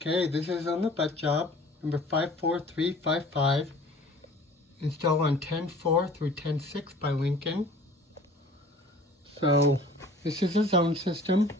Okay, this is on the butt job, number 54355, installed on 10.4 through 10.6 by Lincoln. So this is a zone system.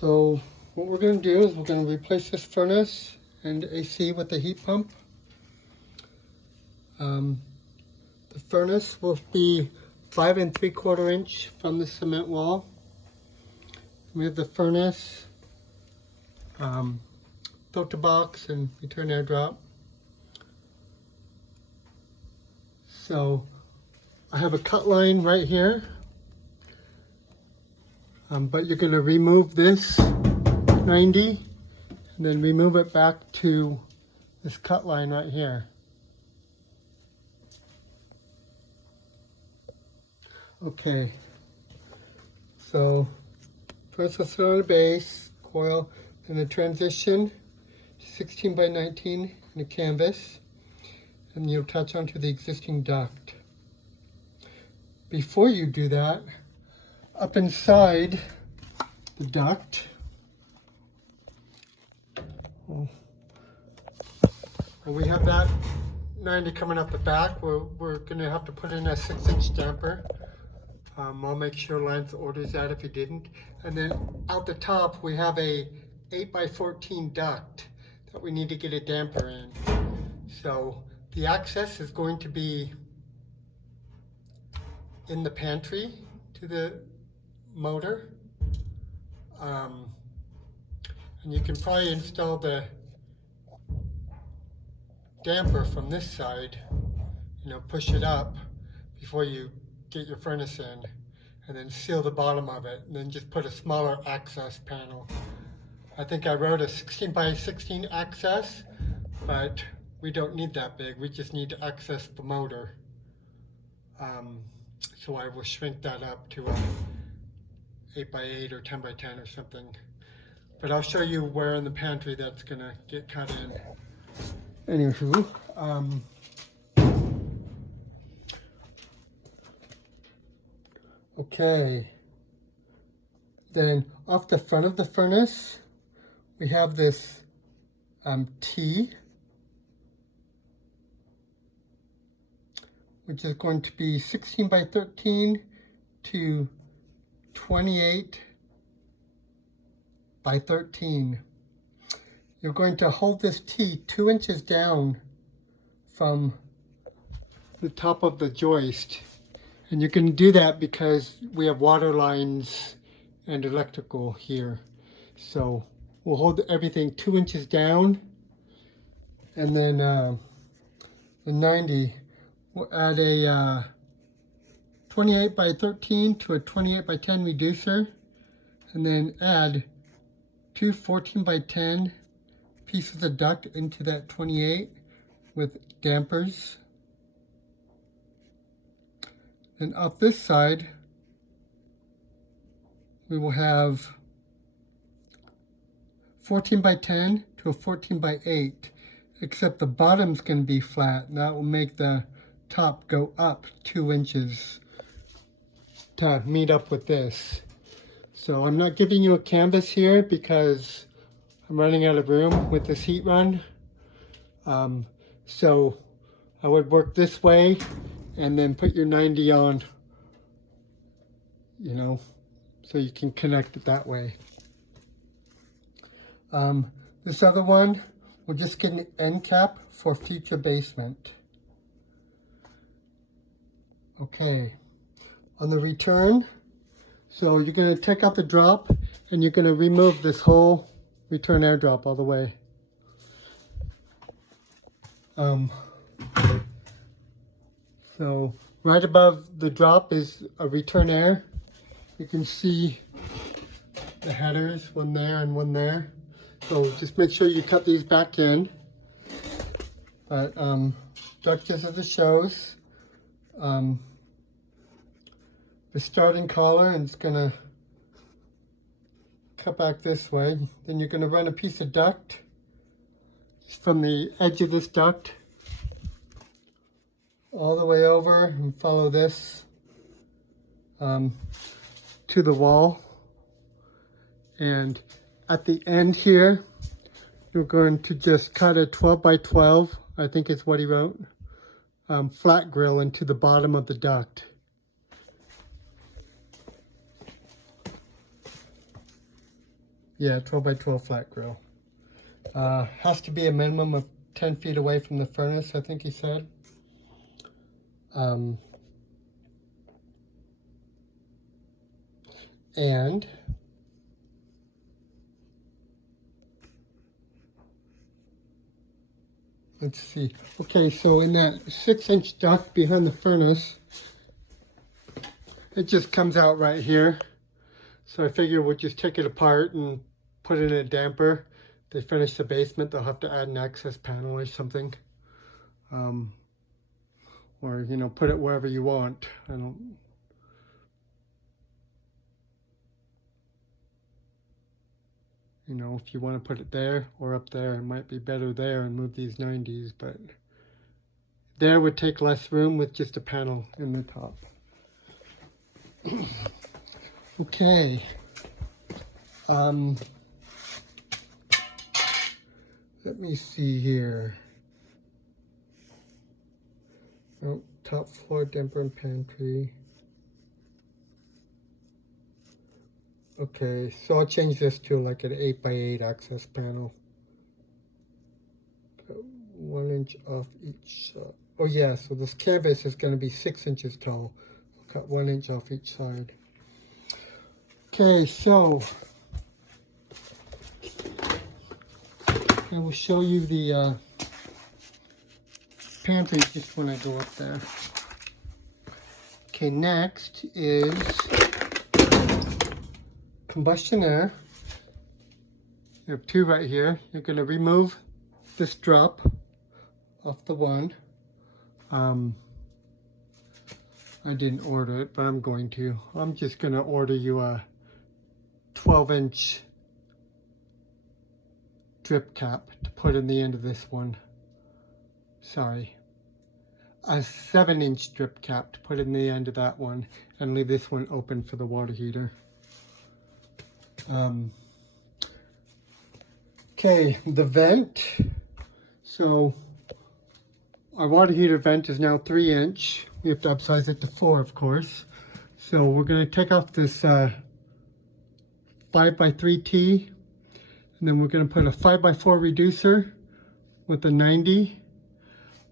So what we're going to do is we're going to replace this furnace and AC with the heat pump. The furnace will be 5 3/4 inch from the cement wall. We have the furnace, filter box, and return air drop. So I have a cut line right here, but you're going to remove this 90 and then remove it back to this cut line right here. Okay, so first let's throw on a base coil, then a transition to 16 by 19 in a canvas, and you'll touch onto the existing duct. Before you do that, up inside the duct, we have that 90 coming up the back. We're going to have to put in a 6-inch damper. I'll make sure Lance orders that if he didn't. And then out the top, we have a 8 by 14 duct that we need to get a damper in. So the access is going to be in the pantry to the motor. And you can probably install the damper from this side, push it up before you get your furnace in, and then seal the bottom of it, and then just put a smaller access panel. I think I wrote a 16 by 16 access, but we don't need that big. We just need to access the motor. So I will shrink that up to a 8 by 8 or 10 by 10 or something. But I'll show you where in the pantry that's gonna get cut in. Anywho, okay. Then off the front of the furnace, we have this T, which is going to be 16 by 13 to 28 by 13. You're going to hold this T 2 inches down from the top of the joist. And you're going to do that because we have water lines and electrical here. So we'll hold everything 2 inches down, and then the 90, we'll add a 28 by 13 to a 28 by 10 reducer, and then add two 14 by 10 pieces of duct into that 28 with dampers. And off this side, we will have 14 by 10 to a 14 by 8, except the bottom's going to be flat, and that will make the top go up 2 inches to meet up with this. So I'm not giving you a canvas here because I'm running out of room with this heat run. So I would work this way and then put your 90 on, so you can connect it that way. This other one, we'll just get an end cap for future basement. Okay, on the return, so you're going to take out the drop and you're going to remove this whole return air drop all the way. So right above the drop is a return air. You can see the headers, one there and one there. So just make sure you cut these back in. But duct just as it shows. The starting collar, and it's gonna cut back this way. Then you're gonna run a piece of duct from the edge of this duct all the way over and follow this to the wall. And at the end here, you're going to just cut a 12 by 12, I think is what he wrote, flat grill into the bottom of the duct. Yeah, 12 by 12 flat grill. Has to be a minimum of 10 feet away from the furnace, I think he said. And let's see. Okay, so in that 6-inch duct behind the furnace, it just comes out right here. So I figure we'll just take it apart and put it in a damper. They finish the basement, they'll have to add an access panel or something. Or, you know, put it wherever you want. I don't... You know, if you want to put it there or up there, it might be better there and move these 90s, but there would take less room with just a panel in the top. Okay. Let me see here. Oh, top floor damper and pantry. Okay, so I'll change this to like an 8 by 8 access panel. Cut 1 inch off each side. Oh yeah, so this canvas is going to be 6 inches tall. I'll cut 1 inch off each side. Okay, so I will show you the pantry just when I go up there. Okay, next is combustion air. You have two right here. You're going to remove this drop off the one. I didn't order it, but I'm going to. I'm just going to order you a 12-inch drip cap to put in the end of this one. Sorry. A 7-inch drip cap to put in the end of that one and leave this one open for the water heater. Okay, the vent. So our water heater vent is now 3-inch. We have to upsize it to 4, of course. So we're going to take off this 5x3T, and then we're going to put a 5x4 reducer with a 90,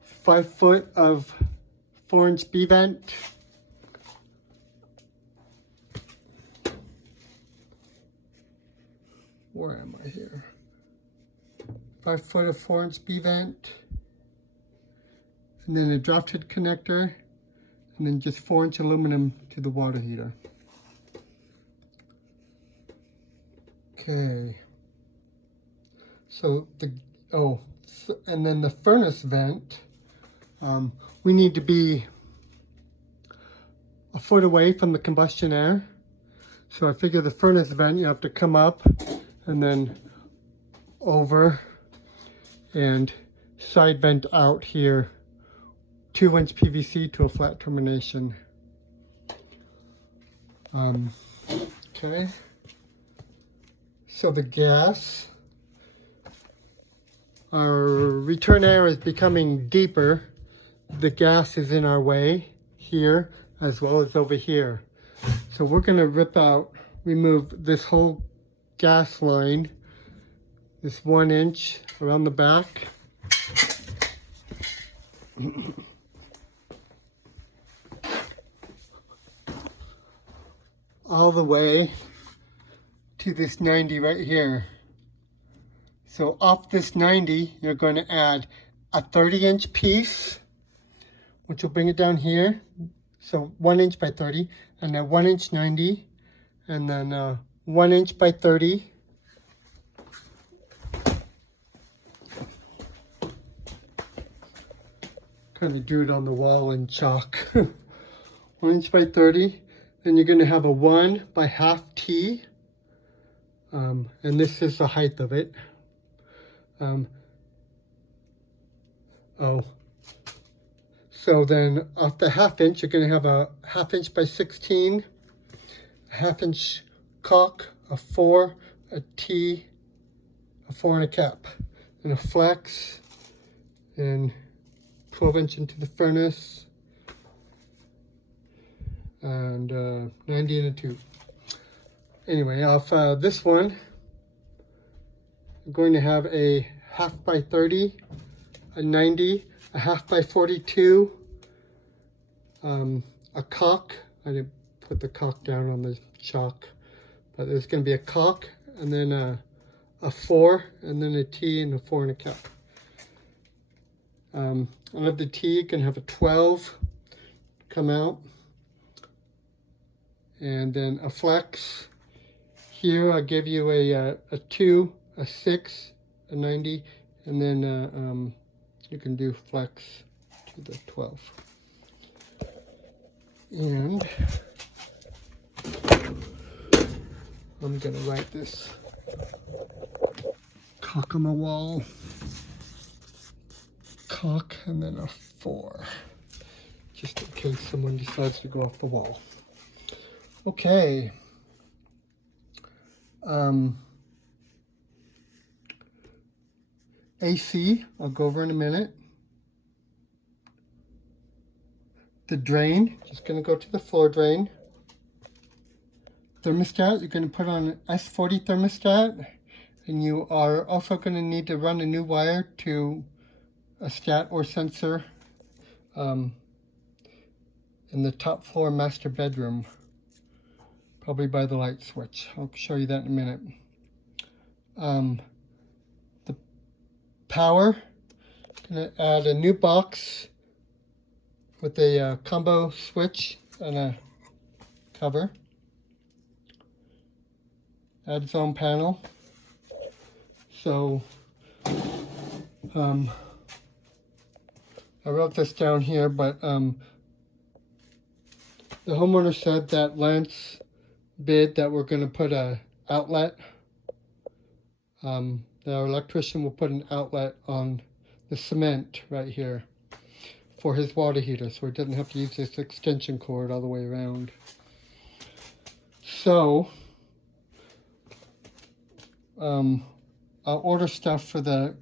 5 foot of 4-inch B vent. Where am I here? 5 foot of 4-inch B vent, and then a draft head connector, and then just 4-inch aluminum to the water heater. Okay. So and then the furnace vent, we need to be a foot away from the combustion air. So I figure the furnace vent, you have to come up and then over and side vent out here, 2-inch PVC to a flat termination. Okay. So the gas, our return air is becoming deeper. The gas is in our way here as well as over here. So we're going to remove this whole gas line, this 1 inch around the back. All the way to this 90 right here. So off this 90, you're going to add a 30-inch piece, which will bring it down here. So 1 inch by 30, and then 1 inch 90, and then 1 inch by 30. Kind of drew it on the wall in chalk. 1 inch by 30. Then you're going to have a 1 by half T. And this is the height of it. So then off the 1/2 inch, you're going to have a 1/2 inch by 16. a 1/2 inch caulk, a 4, a T, a 4 and a cap, and a flex, and 12 inch into the furnace, and 90 in a tube. Anyway, off this one, I'm going to have a 1/2 by 30, a 90, a 1/2 by 42, a caulk. I didn't put the caulk down on the chalk, but there's going to be a caulk, and then a 4, and then a T, and a 4 and a cap. I'll have the T, can have a 12 come out, and then a flex. Here I'll give you a 2, a 6, a 90, and then you can do flex to the 12. And I'm going to write this caulk on the wall, caulk, and then a 4, just in case someone decides to go off the wall. Okay. AC, I'll go over in a minute. The drain, just going to go to the floor drain. Thermostat, you're going to put on an S40 thermostat, and you are also going to need to run a new wire to a stat or sensor in the top floor master bedroom, probably by the light switch. I'll show you that in a minute. The power, going to add a new box with a combo switch and a cover. Add zone panel. So I wrote this down here, but the homeowner said that Lance bid that we're going to put a outlet. The electrician will put an outlet on the cement right here for his water heater, so he doesn't have to use this extension cord all the way around. So I'll order stuff for the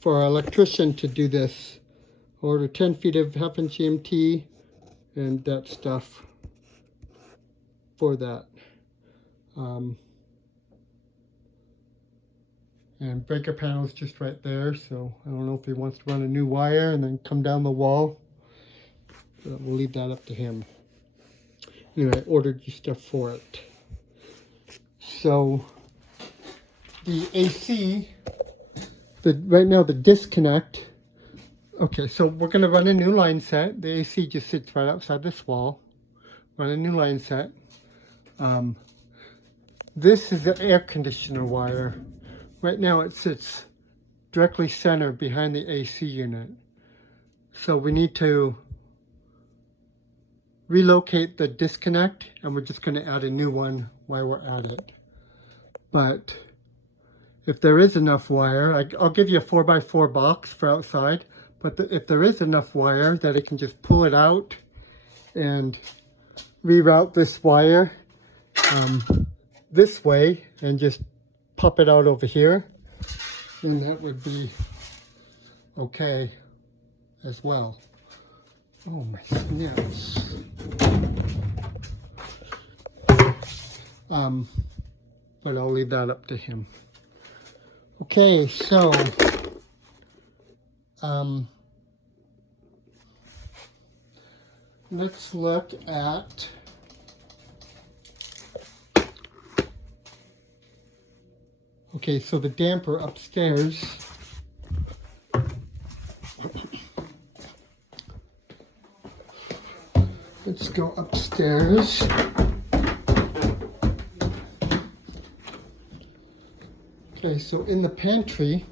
for our electrician to do this. Order 10 feet of 1/2 inch EMT and that stuff for that. And breaker panel is just right there, so I don't know if he wants to run a new wire and then come down the wall. But we'll leave that up to him. Anyway, I ordered you stuff for it. So the AC, right now the disconnect. Okay, so we're going to run a new line set. The AC just sits right outside this wall. Run a new line set. This is the air conditioner wire. Right now it sits directly center behind the AC unit. So we need to relocate the disconnect, and we're just going to add a new one while we're at it. But if there is enough wire, I'll give you a 4x4 box for outside, but if there is enough wire that it can just pull it out and reroute this wire this way and just pop it out over here, then that would be okay as well. Oh my snaps. But I'll leave that up to him. Okay, so let's look at so the damper upstairs. Let's go upstairs. Okay, so in the pantry,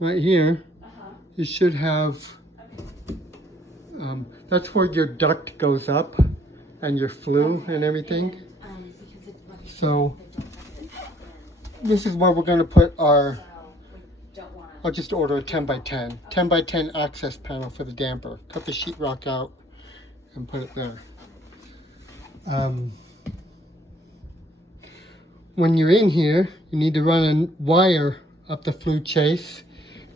right here, you should have, that's where your duct goes up and your flue and everything. So this is where we're going to put our I'll just order a 10 by 10. 10 by 10 access panel for the damper. Cut the sheetrock out and put it there. When you're in here, you need to run a wire up the flue chase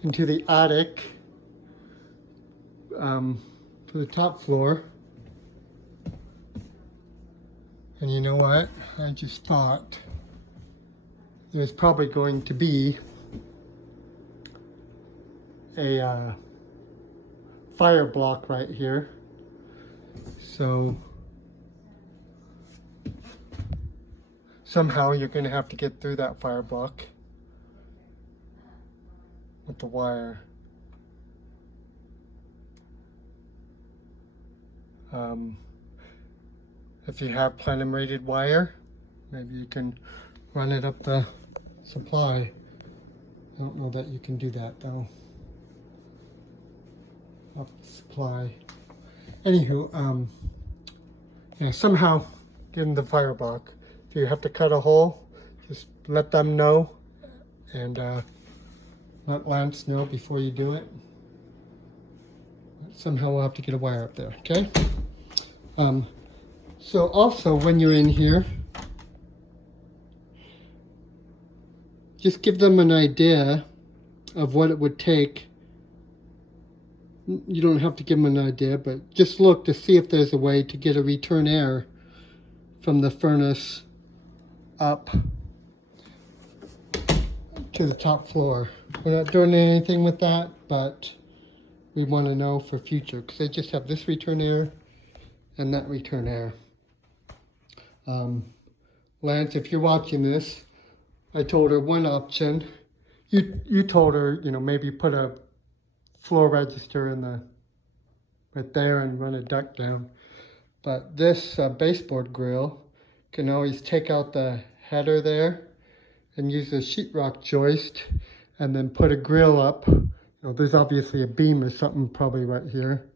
into the attic for the top floor. And you know what? I just thought there's probably going to be a fire block right here. So somehow you're going to have to get through that fire block with the wire. If you have platinum rated wire, maybe you can run it up the supply. I don't know that you can do that though. Up the supply. Anywho, yeah, somehow get in the fire block. If you have to cut a hole, just let them know, and let Lance know before you do it. Somehow we'll have to get a wire up there, okay? So also when you're in here, just give them an idea of what it would take. You don't have to give them an idea, but just look to see if there's a way to get a return air from the furnace up to the top floor. We're not doing anything with that, but we want to know for future, because they just have this return air and that return air. Lance, if you're watching this, I told her one option. You told her, you know, maybe put a floor register in the right there and run a duct down. But this baseboard grill can always take out the header there and use a sheetrock joist and then put a grill up. You know, there's obviously a beam or something probably right here,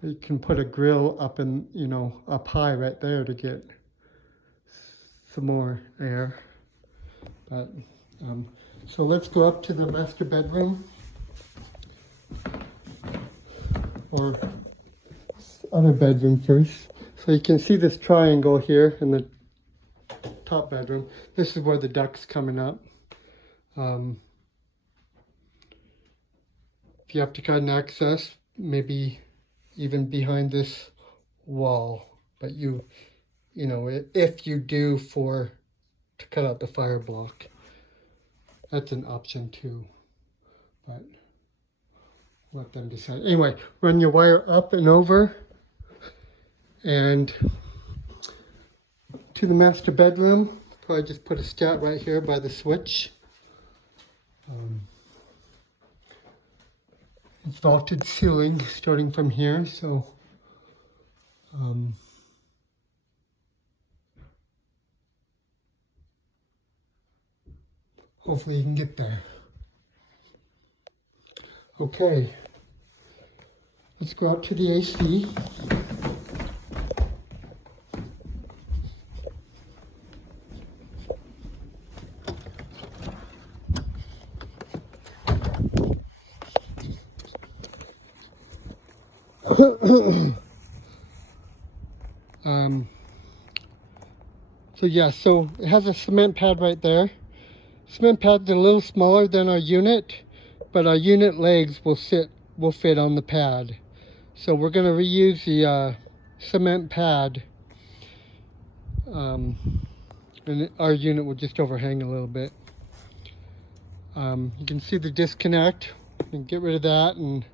but you can put a grill up and, you know, up high right there to get some more air. But so let's go up to the master bedroom, or other bedroom first. So you can see this triangle here in the top bedroom. This is where the duct's coming up. If you have to cut an access, maybe even behind this wall, but you know, if you do to cut out the fire block, that's an option too, but let them decide. Anyway, run your wire up and over and to the master bedroom. Probably just put a stat right here by the switch. It's vaulted ceiling starting from here, so hopefully you can get there. Okay, let's go out to the AC. So yeah, so it has a cement pad right there. Cement pad's a little smaller than our unit, but our unit legs will fit on the pad. So we're going to reuse the cement pad, and our unit will just overhang a little bit. You can see the disconnect. You can get rid of that and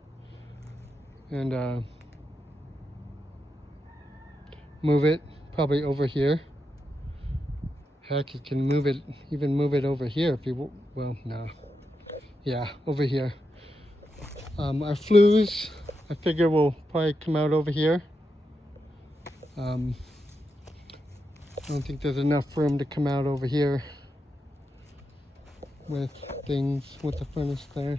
move it probably over here. Heck, you can move it over here if you, well, no. Yeah, over here. Our flues, I figure will probably come out over here. I don't think there's enough room to come out over here with the furnace there.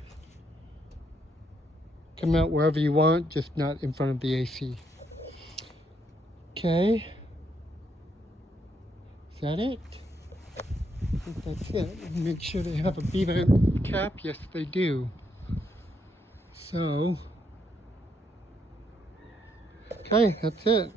Come out wherever you want, just not in front of the AC. Okay. Is that it? I think that's it. Make sure they have a B-vent cap. Yes, they do. So, okay, that's it.